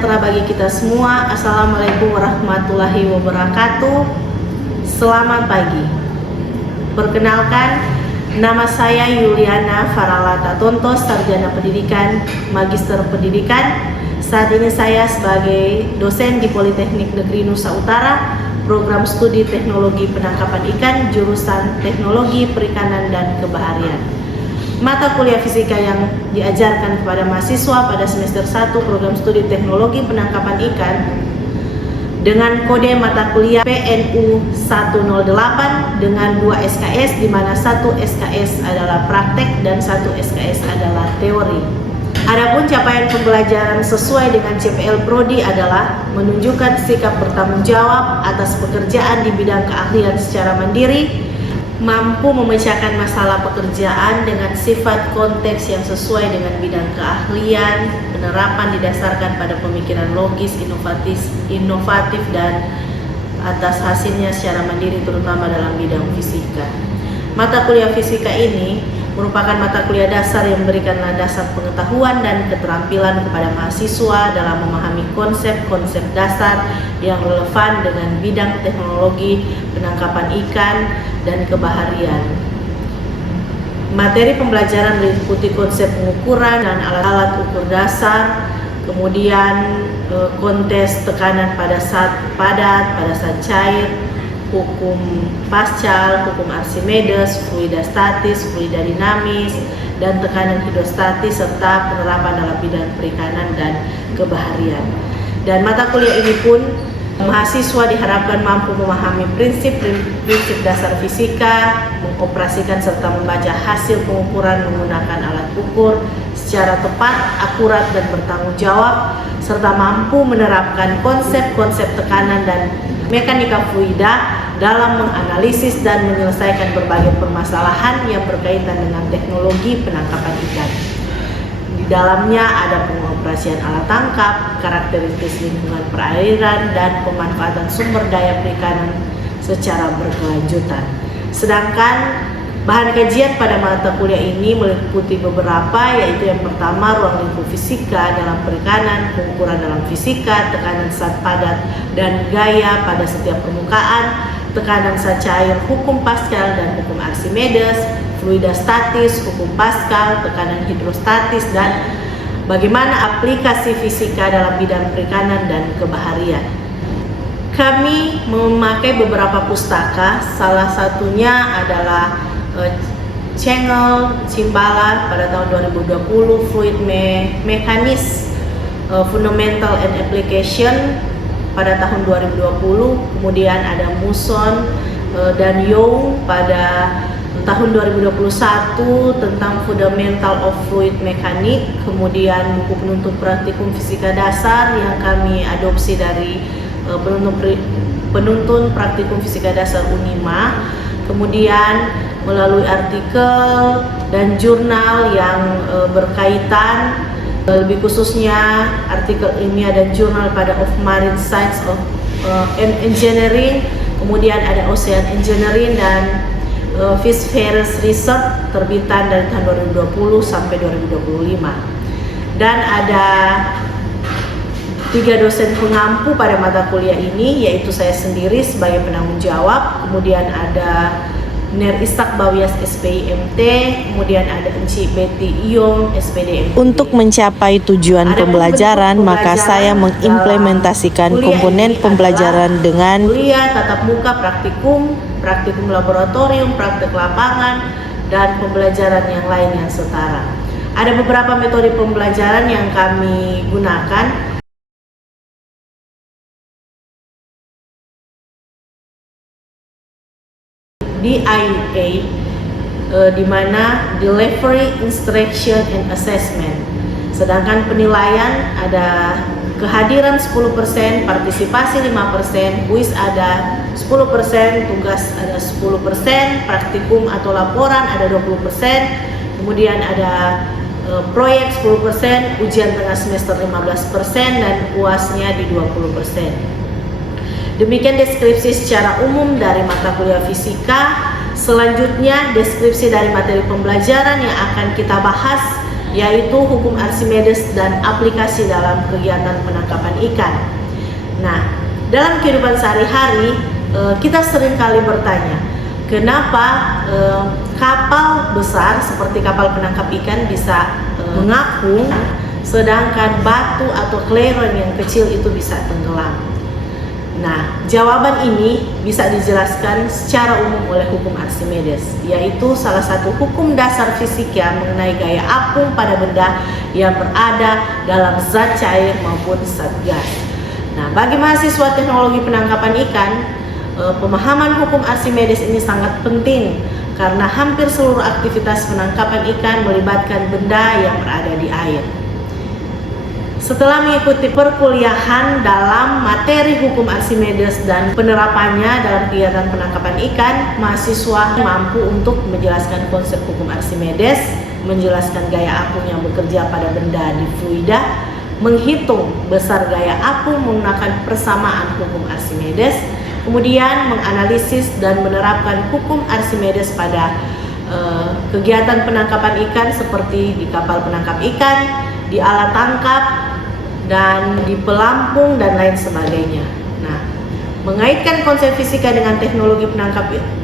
sejahtera bagi kita semua. Assalamualaikum warahmatullahi wabarakatuh. Selamat pagi. Perkenalkan, nama saya Yuliana Faralata Tontos, Sarjana Pendidikan, Magister Pendidikan. Saat ini saya sebagai dosen di Politeknik Negeri Nusa Utara, program studi Teknologi Penangkapan Ikan, jurusan Teknologi Perikanan dan Kebaharian. Mata kuliah fisika yang diajarkan kepada mahasiswa pada semester 1 program studi Teknologi Penangkapan Ikan dengan kode mata kuliah PNU 108 dengan 2 SKS, di mana 1 SKS adalah praktek dan 1 SKS adalah teori. Adapun capaian pembelajaran sesuai dengan CPL Prodi adalah menunjukkan sikap bertanggung jawab atas pekerjaan di bidang keahlian secara mandiri, mampu memecahkan masalah pekerjaan dengan sifat konteks yang sesuai dengan bidang keahlian, penerapan didasarkan pada pemikiran logis, inovatif dan atas hasilnya secara mandiri terutama dalam bidang fisika. Mata kuliah fisika ini merupakan mata kuliah dasar yang memberikan landasan pengetahuan dan keterampilan kepada mahasiswa dalam memahami konsep-konsep dasar yang relevan dengan bidang teknologi penangkapan ikan dan kebaharian. Materi pembelajaran meliputi konsep pengukuran dan alat-alat ukur dasar, kemudian kontes tekanan pada saat padat, pada saat cair, hukum Pascal, hukum Archimedes, fluida statis, fluida dinamis, dan tekanan hidrostatis, serta penerapan dalam bidang perikanan dan kebaharian. Dan mata kuliah ini pun mahasiswa diharapkan mampu memahami prinsip dasar fisika, mengoperasikan serta membaca hasil pengukuran menggunakan alat ukur secara tepat, akurat, dan bertanggung jawab, serta mampu menerapkan konsep-konsep tekanan dan mekanika fluida dalam menganalisis dan menyelesaikan berbagai permasalahan yang berkaitan dengan teknologi penangkapan ikan. Di dalamnya ada pengoperasian alat tangkap, karakteristik lingkungan perairan, dan pemanfaatan sumber daya perikanan secara berkelanjutan. Sedangkan bahan kajian pada mata kuliah ini meliputi beberapa, yaitu yang pertama ruang lingkup fisika dalam perikanan, pengukuran dalam fisika, tekanan saat padat dan gaya pada setiap permukaan, tekanan saat cair, hukum Pascal dan hukum Archimedes, fluida statis, hukum Pascal, tekanan hidrostatis, dan bagaimana aplikasi fisika dalam bidang perikanan dan kebaharian. Kami memakai beberapa pustaka, salah satunya adalah Cengel Cimbala pada tahun 2020, Fluid Mechanics Fundamental and Application pada tahun 2020, kemudian ada Muson dan Young pada tahun 2021 tentang Fundamental of Fluid Mechanics, kemudian buku penuntut praktikum fisika dasar yang kami adopsi dari penuntun praktikum fisika dasar Unima, kemudian melalui artikel dan jurnal yang berkaitan, lebih khususnya artikel ilmiah dan jurnal pada of Marine Science and Engineering, kemudian ada Ocean Engineering dan Fish-Ferries Research terbitan dari tahun 2020 sampai 2025. Dan ada 3 dosen pengampu pada mata kuliah ini, yaitu saya sendiri sebagai penanggung jawab, kemudian ada Ner Istak Bawias SPIMT, kemudian ada Enci Betty Iyong SPDMT. Untuk mencapai tujuan pembelajaran, maka saya mengimplementasikan komponen pembelajaran dengan kuliah, tatap muka, praktikum laboratorium, praktek lapangan, dan pembelajaran yang lain yang setara. Ada beberapa metode pembelajaran yang kami gunakan. DIA, di mana Delivery, Instruction, and Assessment. Sedangkan penilaian ada kehadiran 10%, partisipasi 5%, kuis ada 10%, tugas ada 10%, praktikum atau laporan ada 20%, kemudian ada proyek 10%, ujian tengah semester 15%, dan UASnya di 20%. Demikian deskripsi secara umum dari mata kuliah fisika. Selanjutnya deskripsi dari materi pembelajaran yang akan kita bahas yaitu hukum Archimedes dan aplikasi dalam kegiatan penangkapan ikan. Nah, dalam kehidupan sehari-hari kita seringkali bertanya, kenapa kapal besar seperti kapal penangkap ikan bisa mengapung, sedangkan batu atau kleron yang kecil itu bisa tenggelam. Nah, jawaban ini bisa dijelaskan secara umum oleh hukum Archimedes, yaitu salah satu hukum dasar fisika mengenai gaya apung pada benda yang berada dalam zat cair maupun zat gas. Nah, bagi mahasiswa teknologi penangkapan ikan, pemahaman hukum Archimedes ini sangat penting karena hampir seluruh aktivitas penangkapan ikan melibatkan benda yang berada di air. Setelah mengikuti perkuliahan dalam materi hukum Archimedes dan penerapannya dalam kegiatan penangkapan ikan, mahasiswa mampu untuk menjelaskan konsep hukum Archimedes, menjelaskan gaya apung yang bekerja pada benda di fluida, menghitung besar gaya apung menggunakan persamaan hukum Archimedes, kemudian menganalisis dan menerapkan hukum Archimedes pada kegiatan penangkapan ikan seperti di kapal penangkap ikan, di alat tangkap, dan di pelampung dan lain sebagainya. Nah, mengaitkan konsep fisika dengan teknologi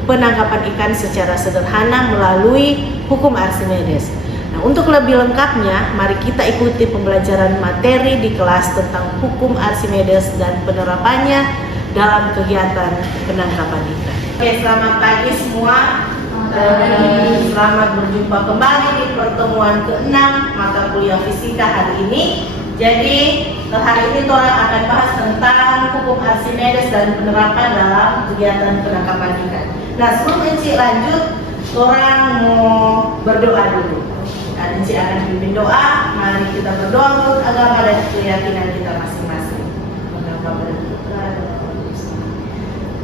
penangkapan ikan secara sederhana melalui hukum Archimedes. Nah, untuk lebih lengkapnya, mari kita ikuti pembelajaran materi di kelas tentang hukum Archimedes dan penerapannya dalam kegiatan penangkapan ikan. Oke, selamat pagi semua. Selamat berjumpa kembali di pertemuan ke-6 mata kuliah fisika hari ini. Jadi hari ini Tora akan bahas tentang hukum Archimedes dan penerapan dalam kegiatan penangkapan ikan. Nah, sebelum Enci lanjut, Tora mau berdoa dulu. Dan Enci akan pimpin doa. Mari kita berdoa untuk agama dan keyakinan kita masing-masing.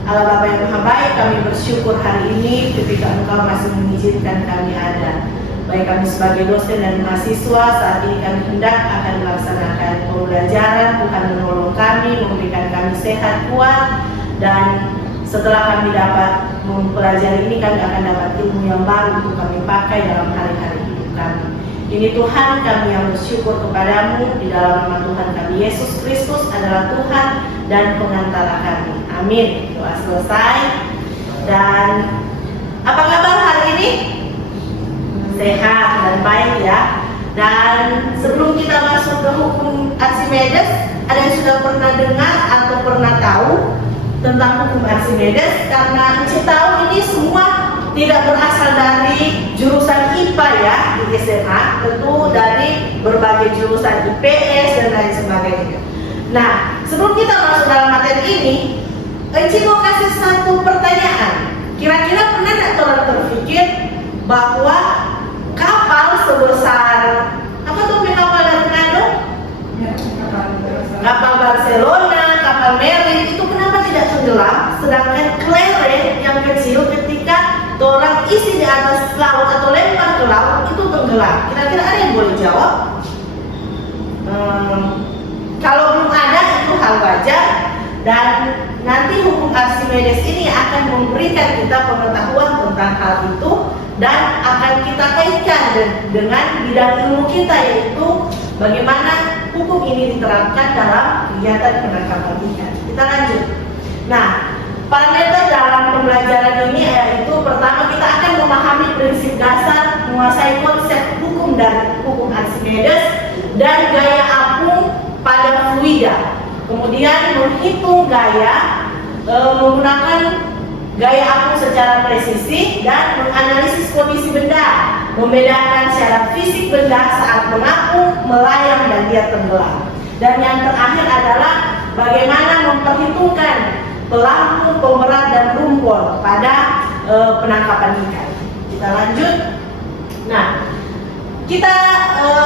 Allah Bapa yang Maha Baik, kami bersyukur hari ini ketika Engkau masih mengizinkan kami ada. Baik kami sebagai dosen dan mahasiswa, saat ini kami hendak akan melaksanakan pembelajaran. Tuhan menolong kami, memberikan kami sehat, kuat, dan setelah kami dapat mempelajari ini, kami akan dapat ilmu yang baru untuk kami pakai dalam hari-hari hidup kami. Ini Tuhan, kami yang bersyukur kepadamu, di dalam nama Tuhan kami Yesus Kristus adalah Tuhan dan pengantara kami. Amin. Doa selesai. Dan apa kabar hari ini? Sehat dan baik ya. Dan sebelum kita masuk ke hukum Archimedes, ada yang sudah pernah dengar atau pernah tahu tentang hukum Archimedes? Karena kita tahu ini semua tidak berasal dari jurusan IPA ya di SMA, tentu dari berbagai jurusan IPS dan lain sebagainya. Nah, sebelum kita masuk dalam materi ini, Enci mau kasih satu pertanyaan. Kira-kira pernah tidak orang terpikir bahwa kapal sebesar apa tuh kapal dari Manado? Kapal Barcelona, kapal Mary itu kenapa tidak tenggelam? Sedangkan kleren yang kecil ketika orang isi di atas laut atau lempar ke laut itu tenggelam. Kira-kira ada yang boleh jawab? Kalau belum ada itu hal wajar. Dan nanti hukum Archimedes ini akan memberikan kita pengetahuan tentang hal itu dan akan kita kaitkan dengan bidang ilmu kita, yaitu bagaimana hukum ini diterapkan dalam kegiatan penangkapan ikan. Kita lanjut. Nah, parameter dalam pembelajaran ini yaitu pertama kita akan memahami prinsip dasar, menguasai konsep hukum dan hukum Archimedes dan gaya apung pada fluida. Kemudian menghitung gaya menggunakan gaya apung secara presisi dan menganalisis kondisi benda, membedakan secara fisik benda saat mengapung, melayang dan dia tenggelam. Dan yang terakhir adalah bagaimana memperhitungkan pelampung, pemberat dan rumput pada penangkapan ikan. Kita lanjut. Nah, kita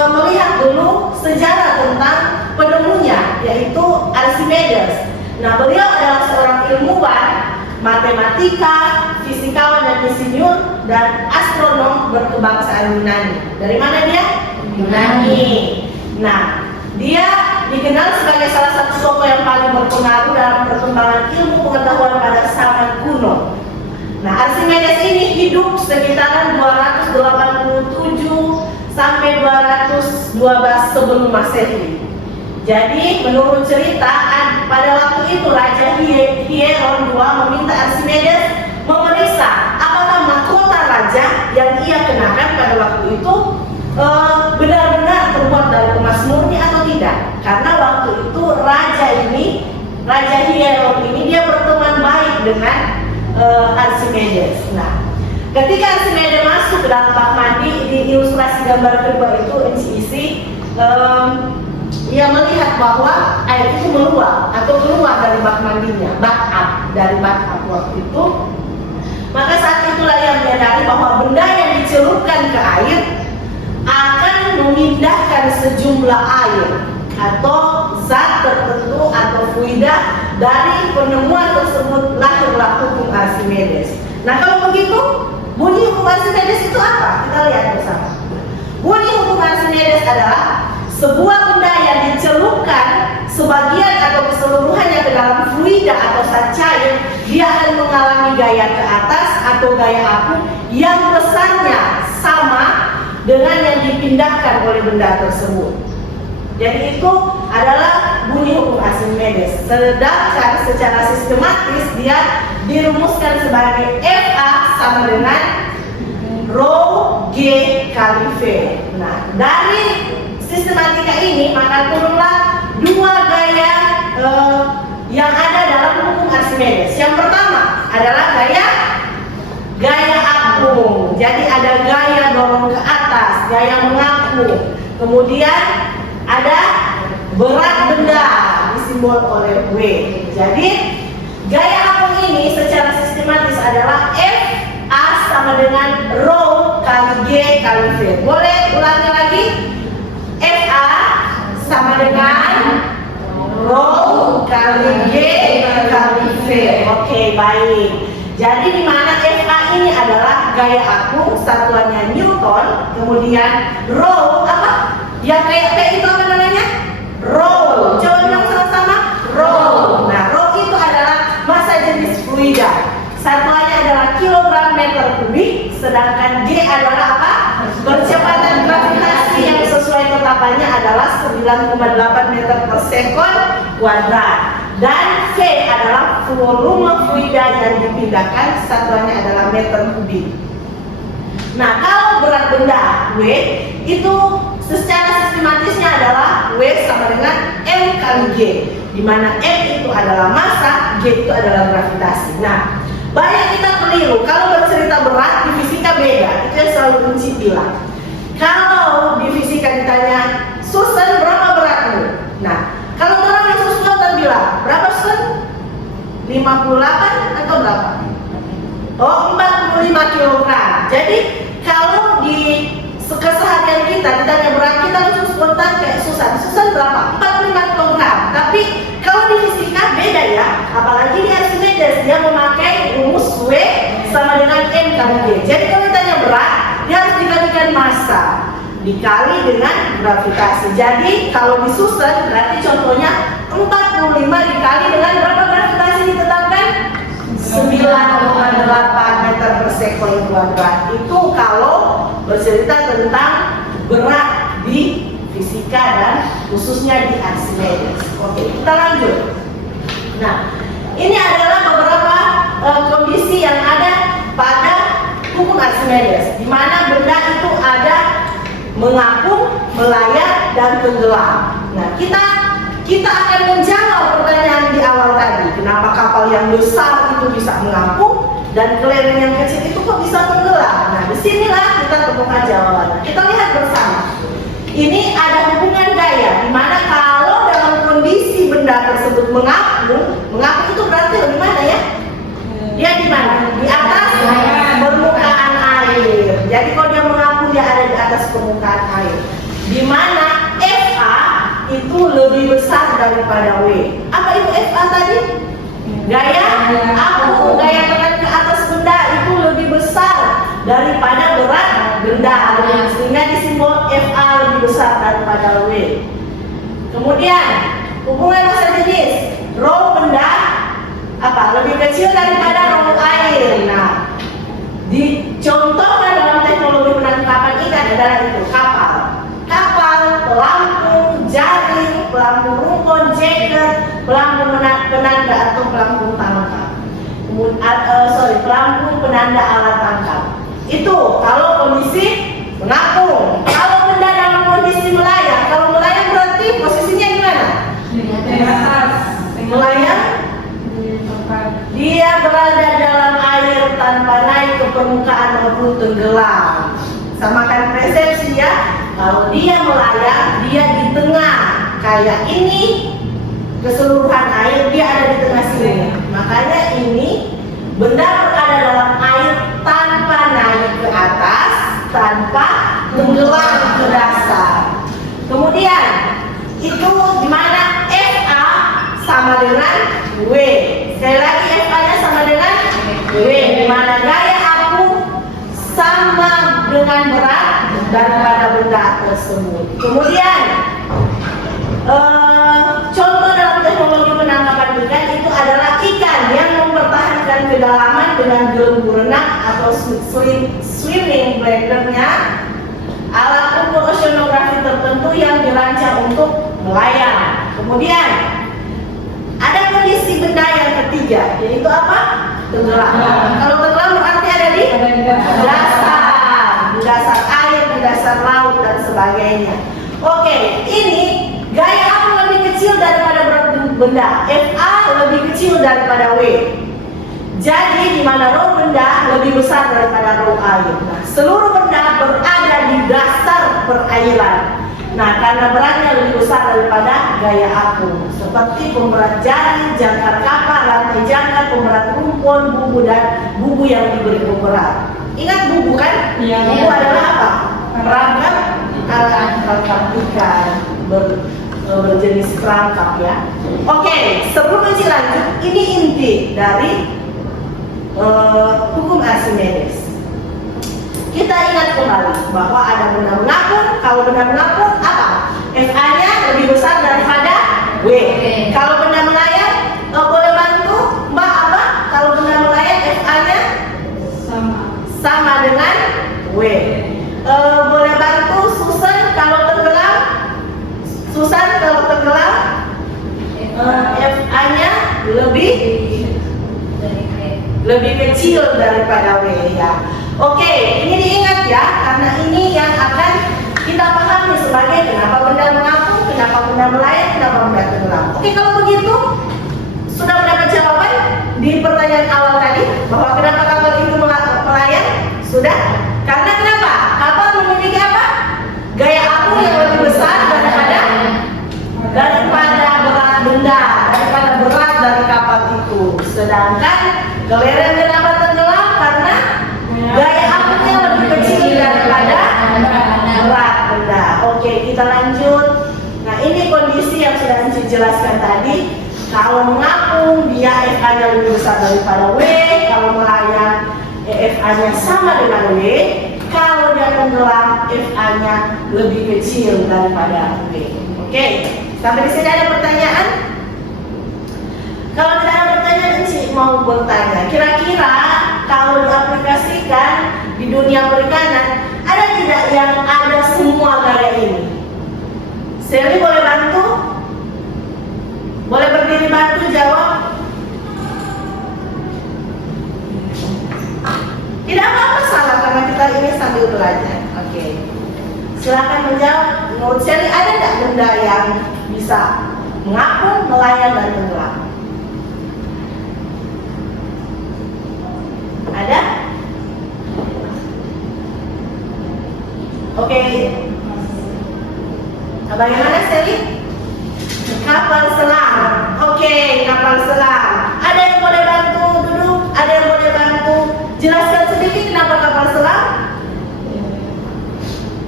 melihat dulu sejarah tentang penemunya, yaitu Archimedes. Nah, beliau adalah seorang ilmuwan, matematika, fisikawan dan insinyur, dan astronom berkebangsaan Yunani. Dari mana dia? Yunani. Nah, dia dikenal sebagai salah satu tokoh yang paling berpengaruh dalam perkembangan ilmu pengetahuan pada zaman kuno. Nah, Archimedes ini hidup sekitaran 287 sampai 212 sebelum Masehi. Jadi menurut cerita pada waktu itu Raja Hieron II meminta Archimedes memeriksa apakah mahkota raja yang ia kenakan pada waktu itu benar-benar terbuat dari emas murni atau tidak. Karena waktu itu Raja Hieron ini dia berteman baik dengan Archimedes. Nah, ketika Archimedes masuk ke dalam bak mandi, di ilustrasi gambar kedua itu isi ia melihat bahwa air itu meluap atau keluar dari bak mandinya, dari bathtub waktu itu. Maka saat itulah ia menyadari bahwa benda yang dicelupkan ke air akan memindahkan sejumlah air atau zat tertentu atau fluida. Dari penemuan tersebut lahirlah hukum Archimedes. Nah, kalau begitu bunyi hukum Archimedes itu apa? Kita lihat bersama. Bunyi hukum Archimedes adalah sebuah benda yang dicelupkan sebagian atau keseluruhannya ke dalam fluida atau zat cair, dia akan mengalami gaya ke atas atau gaya apung yang besarnya sama dengan yang dipindahkan oleh benda tersebut. Jadi itu adalah bunyi hukum Archimedes. Sedangkan secara sistematis dia dirumuskan sebagai FA sama dengan Rho G kali V. Nah, dari sistematika ini maka turunlah dua gaya yang ada dalam hukum Archimedes. Yang pertama adalah gaya apung. Jadi ada gaya dorong ke atas, gaya mengapung. Kemudian ada berat benda disimbol oleh W. Jadi gaya apung ini secara sistematis adalah FA sama dengan Rho kali G kali V. Boleh ulangi lagi? FA sama dengan Rho kali G kali V. Oke, baik. Jadi di mana FA ini adalah gaya apung, satuannya Newton, kemudian Rho apa? Yang kayak itu apa namanya? Rho. Coba bilang sama-sama. Rho. Nah, Rho itu adalah massa jenis fluida. Satuannya adalah kilogram meter kubik, sedangkan G adalah apa? Percepatan gravitasi yang sesuai tetapannya adalah 9,8 meter per sekon kuadrat. Dan V adalah volume fluida yang dipindahkan, satuannya adalah meter kubik. Nah, kalau berat benda W itu secara sistematisnya adalah W sama dengan M kali G, di mana M itu adalah massa, G itu adalah gravitasi. Nah, banyak kita keliru kalau bercerita berat di fisika beda, itu yang selalu kunci bilang. Kalau di fisika ditanya, Susan berapa beratmu? Nah, kalau orang yang Susan bilang, berapa Susan? 58 atau berapa? Oh, 45 kg. Jadi kalau di keseharian kita ditanya berat kita langsung spontan kayak Susan berapa? 45 kg. Tapi kalau di fisika beda ya, apalagi di Archimedes dia memakai rumus W sama dengan M kali G. Jadi kalau ditanya berat, dia harus dikalikan massa dikali dengan gravitasi. Jadi kalau di Susan berarti contohnya 45 dikali dengan berapa gravitasi ditetapkan? 9,8 meter per sekon kuadrat. Itu kalau bercerita tentang berat di fisika dan khususnya di Archimedes. Oke, kita lanjut. Nah, ini adalah beberapa kondisi yang ada pada hukum Archimedes, di mana benda itu ada mengapung, melayar, dan tenggelam. Nah, kita akan menjawab pertanyaan di awal tadi. Kenapa kapal yang besar itu bisa mengapung dan kelereng yang kecil itu kok bisa tenggelam? Nah, disinilah kita temukan jawabannya. Kita lihat bersama. Ini ada hubungan gaya, di mana kalau dalam kondisi benda tersebut mengapung itu berarti di mana ya? Dia di mana? Di atas permukaan air. Jadi kalau dia mengapung dia ada di atas permukaan air. Di mana FA itu lebih besar daripada W. Apa itu FA tadi? Gaya apung, gaya tekan ke atas benda itu lebih besar daripada berat benda, sehingga disimbol FA lebih besar daripada W. Kemudian hubungan massa jenis Rho benda apa? Lebih kecil daripada Rho air. Nah, dicontohkan dalam teknologi penangkapan ikan adalah itu kapal. melambung penanda alat tangkap. Itu kalau kondisi mengapung. Kalau benda dalam kondisi melayang, kalau melayang berarti posisinya gimana? Melayang, dia berada dalam air tanpa naik ke permukaan maupun tenggelam. Samakan persepsi ya. Kalau dia melayang, dia di tengah. Kayak ini, keseluruhan air dia ada di tengah sini. Makanya ini benda berada dalam air tanpa naik ke atas, tanpa tenggelam ke dasar. Kemudian itu dimana FA sama dengan W. Sekali lagi FA-nya sama dengan W, dimana gaya aku sama dengan berat daripada benda tersebut. Kemudian contoh dalam teknologi penangkapan ikan itu adalah ikan yang mempertahankan kedalaman dengan gelembung renang atau swimming bladder-nya, alat ukur oceanografi tertentu yang dirancang untuk melayang. Kemudian ada kondisi benda yang ketiga, yaitu apa? Tenggelam. Kalau tenggelam berarti ada di dasar air, di dasar laut dan sebagainya. Oke, ini gaya aku lebih kecil daripada berat benda. FA lebih kecil daripada W. Jadi di mana rho benda lebih besar daripada rho air. Nah, seluruh benda berada di dasar perairan. Nah, karena beratnya lebih besar daripada gaya aku, seperti pemberat jaring, jangkar kapal, rantai jangkar, pemberat rumpun, bubu dan bubu yang diberi pemberat. Ingat bubu kan? Iya. Bubu adalah apa? Perangkap alat tangkap ikan berjenis perangkap ya. Oke, sebelum kita lanjut, ini inti dari hukum Archimedes. Kita ingat kembali bahwa ada benda mengapung. Kalau benda mengapung apa? FA-nya lebih besar daripada W. Kalau benda melayang, boleh bantu Mbak apa? Kalau benda melayang FA-nya sama dengan W. Boleh bantu Susan kalau tenggelam? Susan kalau tenggelam FA-nya lebih kecil daripada W ya. Oke, ini diingat ya, karena ini yang akan kita pahami sebagai kenapa benda mengapung, kenapa benda melayang, kenapa benda tenggelam. Oke, kalau begitu sudah mendapat jawaban di pertanyaan awal tadi bahwa kenapa kapal itu melayang? Sudah? Karena kenapa? Kapal memiliki apa? Gaya apung yang lebih besar daripada berat benda, daripada berat dari kapal itu. Sedangkan kelereng kenapa tenggelam? Karena gaya apungnya lebih kecil daripada berat benda. Oke, kita lanjut. Nah, ini kondisi yang sudah Enci jelaskan tadi. Kalau mengapung, dia FA-nya lebih besar daripada W. Kalau melayang, FA-nya sama dengan W. Kalau dia tenggelam, FA-nya lebih kecil daripada W. Oke, sampai di sini ada pertanyaan? Kalau tidak ada pertanyaan, Enci mau bertanya. Kira-kira kalau diaplikasikan di dunia perikanan, ada tidak yang ada semua gaya ini? Sally boleh bantu? Boleh berdiri bantu jawab? Tidak apa-apa salah karena kita ini sambil belajar. Oke. Silakan menjawab. Menurut Sally ada tidak benda yang bisa mengapung, melayang dan tenggelam? Ada? Oke. Bagaimana Sally? Kapal selam. Oke, kapal selam. Ada yang boleh bantu duduk? Ada yang boleh bantu jelaskan sedikit kenapa kapal selam?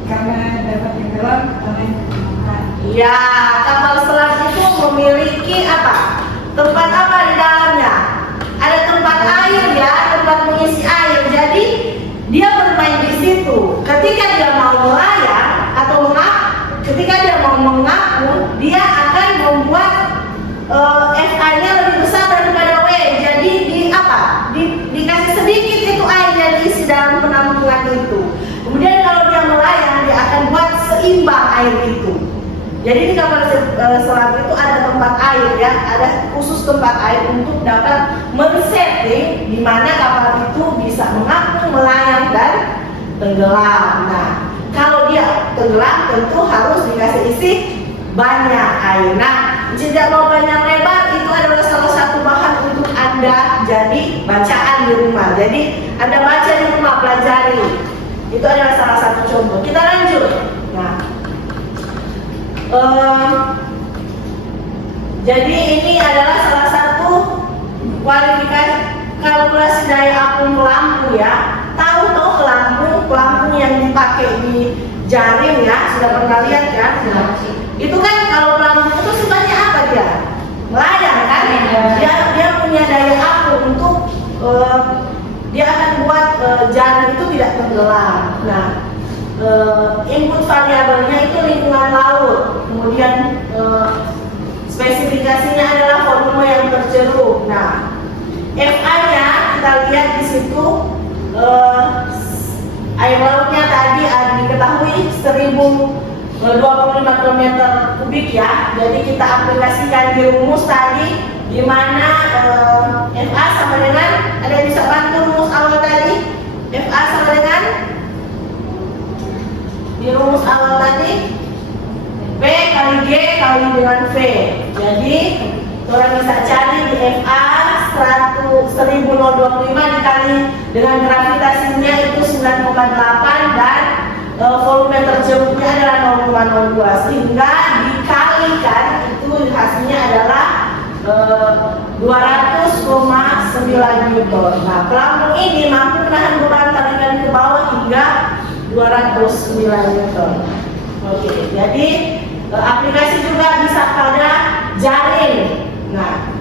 Karena dapat tenggelam oleh permukaan. Ya, kapal selam itu memiliki apa? Tempat apa di dalamnya? Ada tempat air ya, tempat mengisi air. Jadi dia bermain di situ. Ketika dia mau melayang atau ketika dia mau mengapung, dia akan membuat FA-nya lebih besar daripada W. Jadi dikasih sedikit itu air yang diisi dalam penampungan itu. Kemudian kalau dia melayang, dia akan buat seimbang air itu. Jadi di kapal selam itu ada tempat air ya, ada khusus tempat air untuk dapat men-setting di mana kapal itu bisa mengapung, melayang dan tenggelam. Nah, kalau dia tenggelam tentu harus dikasih isi banyak air. Nah, tidak mau banyak lebar itu adalah salah satu bahan untuk Anda jadi bacaan di rumah. Jadi Anda baca di rumah, pelajari. Itu adalah salah satu contoh. Kita lanjut. Nah, jadi ini adalah salah satu kualifikasi kalkulasi daya apung lampu ya. Tahu pelampung yang dipakai di jaring ya, sudah pernah lihat kan? Nah, itu kan kalau pelampung itu sifatnya apa dia? Melayang kan? Dia punya daya apung untuk dia akan buat jaring itu tidak tenggelam. Nah, input variabelnya itu lingkungan laut, kemudian spesifikasinya adalah volume yang terceruk. Nah, FA-nya kita lihat di situ, air lautnya tadi diketahui 1025 km kubik ya. Jadi kita aplikasikan di rumus tadi, di mana FA sama dengan, ada yang bisa bantu rumus awal tadi? FA sama dengan, di rumus awal tadi P kali G kali dengan V. Jadi orang bisa cari di FA 1025 dikali dengan gravitasinya itu 9,8 dan volume terceruknya adalah 0,02, sehingga dikalikan itu hasilnya adalah 200,9 Newton. Nah, pelampung ini mampu menahan beban tarikan ke bawah hingga 209 Newton. Oke, jadi aplikasi juga bisa pada jaring. Nah,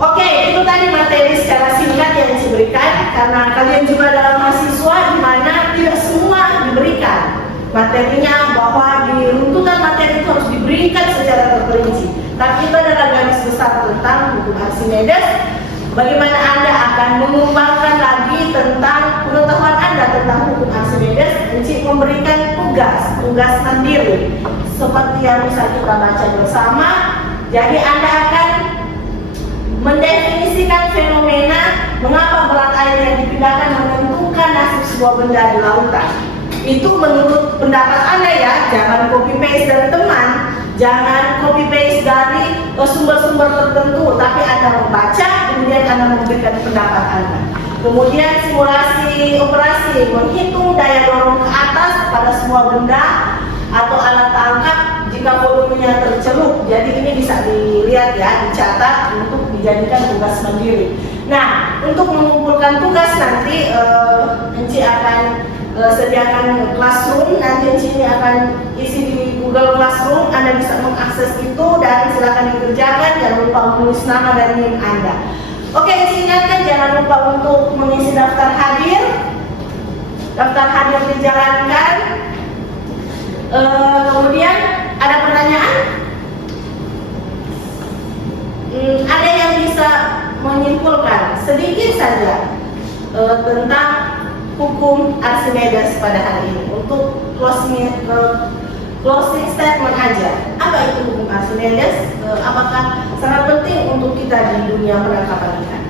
oke, itu tadi materi secara singkat yang diberikan, karena kalian juga adalah mahasiswa di mana tidak semua diberikan materinya, bahwa di runtutan materi itu harus diberikan secara terperinci. Tapi itu adalah garis besar tentang hukum Archimedes. Bagaimana Anda akan mengembangkan lagi tentang pengetahuan Anda tentang hukum Archimedes, Enci memberikan tugas mandiri seperti yang bisa kita baca bersama. Jadi Anda akan mendefinisikan fenomena mengapa berat air yang dipindahkan menentukan nasib sebuah benda di lautan. Itu menurut pendapat Anda ya, jangan copy paste dari teman, jangan copy paste dari sumber-sumber tertentu, tapi Anda membaca, kemudian Anda memberikan pendapat Anda. Kemudian simulasi operasi, menghitung daya dorong ke atas pada sebuah benda atau alat tangkap jika volumenya terceruk. Jadi ini bisa dilihat ya, dicatat untuk dijadikan tugas mandiri. Nah, untuk mengumpulkan tugas nanti Enci akan sediakan classroom, nanti Enci ini akan isi di Google Classroom. Anda bisa mengakses itu dan silakan dikerjakan. Jangan lupa menulis nama dan NIM Anda. Oke, Enci ingatkan jangan lupa untuk mengisi daftar hadir. Daftar hadir dijalankan. Kemudian ada pertanyaan? Ada yang bisa menyimpulkan sedikit saja tentang hukum Archimedes pada hari ini untuk closing statement aja. Apa itu hukum Archimedes? Apakah sangat penting untuk kita di dunia penangkapan ikan?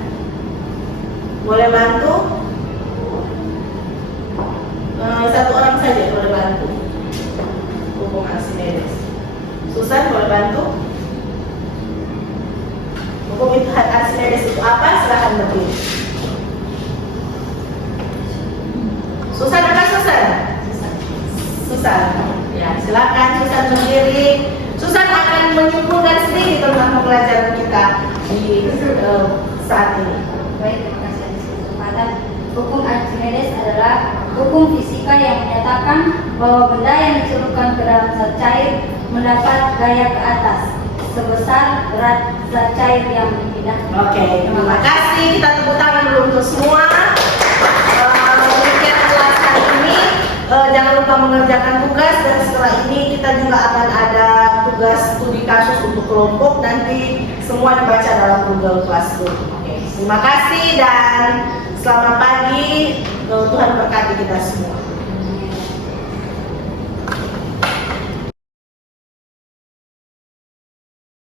Boleh bantu? Satu orang saja boleh bantu. Hukum Archimedes. Susan boleh bantu? Hukum Archimedes itu apa? Silahkan berdiri. Susan apa Susan? Susan. Ya, silakan Susan berdiri. Susan akan menyimpulkan sedikit tentang pembelajaran kita di saat ini. Baik, terima kasih atas kesempatan. Hukum Archimedes adalah hukum fisika yang menyatakan bahwa benda yang dicelupkan ke dalam zat cair mendapat gaya ke atas sebesar berat zat cair yang dipindahkan. Oke, terima kasih. Kita tepuk tangan dulu untuk semua. Demikian kelas hari ini. Jangan lupa mengerjakan tugas, dan setelah ini kita juga akan ada tugas studi kasus untuk kelompok. Nanti semua dibaca dalam Google Classroom. Oke, terima kasih dan selamat pagi. Tuhan berkati kita semua.